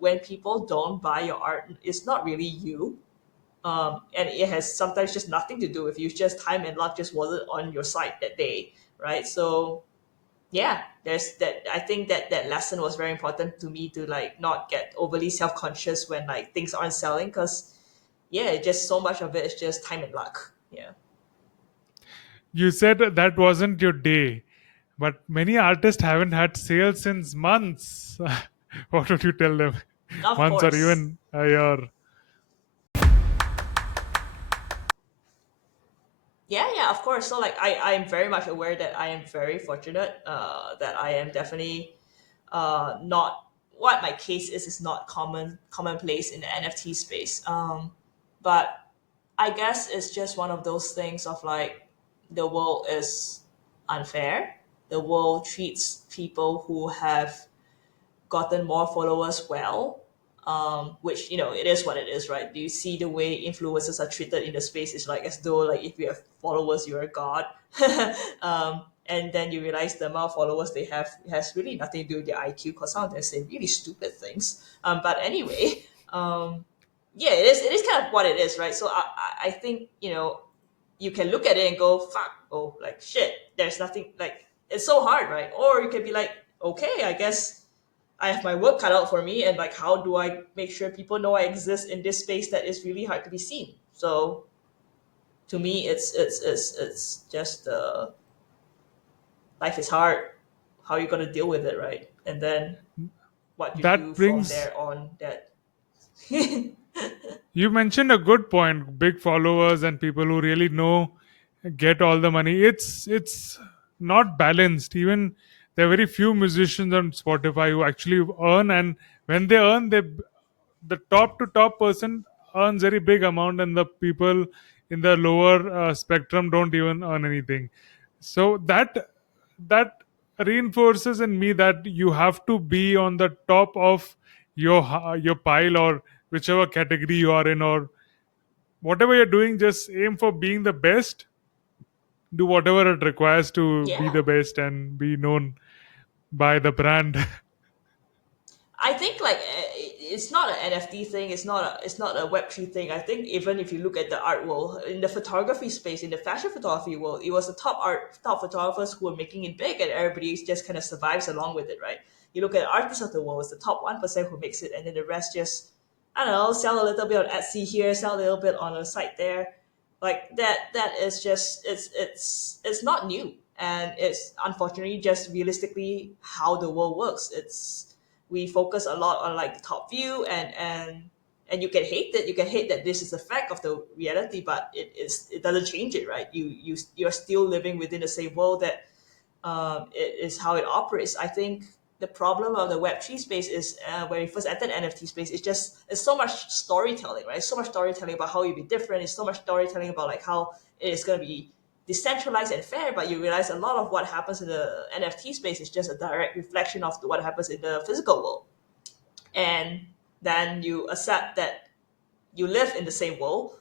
when people don't buy your art, it's not really you. And it has sometimes just nothing to do with you. It's just time and luck just wasn't on your side that day, right? So yeah, there's that. I think that that lesson was very important to me to like not get overly self-conscious when like things aren't selling, because yeah, just so much of it is just time and luck. Yeah. You said that wasn't your day, but many artists haven't had sales since months. What would you tell them? Of Months or course. even a year? Yeah, yeah, of course. So like I am very much aware that I am very fortunate, that I am definitely not what my case is not commonplace in the NFT space. But I guess it's just one of those things of like the world is unfair. The world treats people who have gotten more followers well, which it is what it is, right? Do you see the way influencers are treated in the space? It's like as though like if you have followers, you're a god. And then you realize the amount of followers they have has really nothing to do with their IQ, because some of them say really stupid things. But anyway, yeah, it is kind of what it is, right? So I think you can look at it and go, fuck, oh, like shit, there's nothing, like it's so hard, right? Or you can be like, okay, I guess I have my work cut out for me, and like, how do I make sure people know I exist in this space that is really hard to be seen? So to me, it's just life is hard. How are you gonna deal with it, right? And then what you do That from brings there on. That You mentioned a good point. Big followers and people who really know get all the money. It's not balanced. Even there are very few musicians on Spotify who actually earn, and when they earn, the top to top person earns very big amount, and the people in the lower spectrum don't even earn anything. So that reinforces in me that you have to be on the top of your pile, or whichever category you are in, or whatever you're doing, just aim for being the best. Do whatever it requires to be yeah, the best and be known by the brand. I think like it's not an NFT thing. It's not a Web3 thing. I think even if you look at the art world, in the photography space, in the fashion photography world, it was the top photographers who were making it big, and everybody just kind of survives along with it, right? You look at artists of the world, it's the top 1% who makes it, and then the rest just, I don't know, sell a little bit on Etsy here, sell a little bit on a site there, like that. That is just it's not new, and it's unfortunately just realistically how the world works. It's We focus a lot on like the top view, and you can hate it. You can hate that this is a fact of the reality, but it doesn't change it, right? You're still living within the same world that it is how it operates. I think the problem of the Web3 space is when we first entered NFT space, it's so much storytelling, right? So much storytelling about how you be different. It's so much storytelling about like how it is going to be decentralized and fair, but you realize a lot of what happens in the NFT space is just a direct reflection of what happens in the physical world. And then you accept that you live in the same world.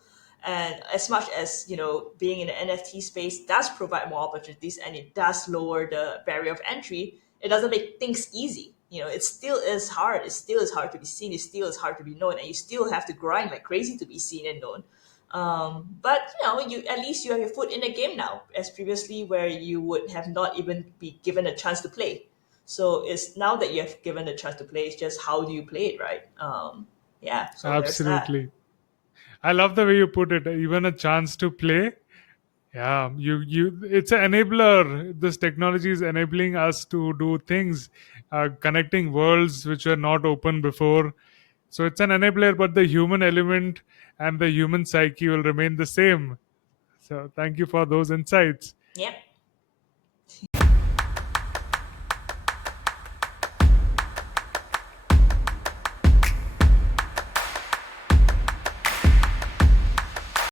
And as much as being in the NFT space does provide more opportunities and it does lower the barrier of entry, it doesn't make things easy. It still is hard. It still is hard to be seen. It still is hard to be known, and you still have to grind like crazy to be seen and known. But you at least you have your foot in the game now, as previously where you would have not even be given a chance to play. So it's now that you have given a chance to play. It's just how do you play it, right? Yeah. So there's that. Absolutely. I love the way you put it. Even a chance to play. Yeah, you it's an enabler. This technology is enabling us to do things, connecting worlds which were not open before. So it's an enabler, but the human element and the human psyche will remain the same. So thank you for those insights. Yep.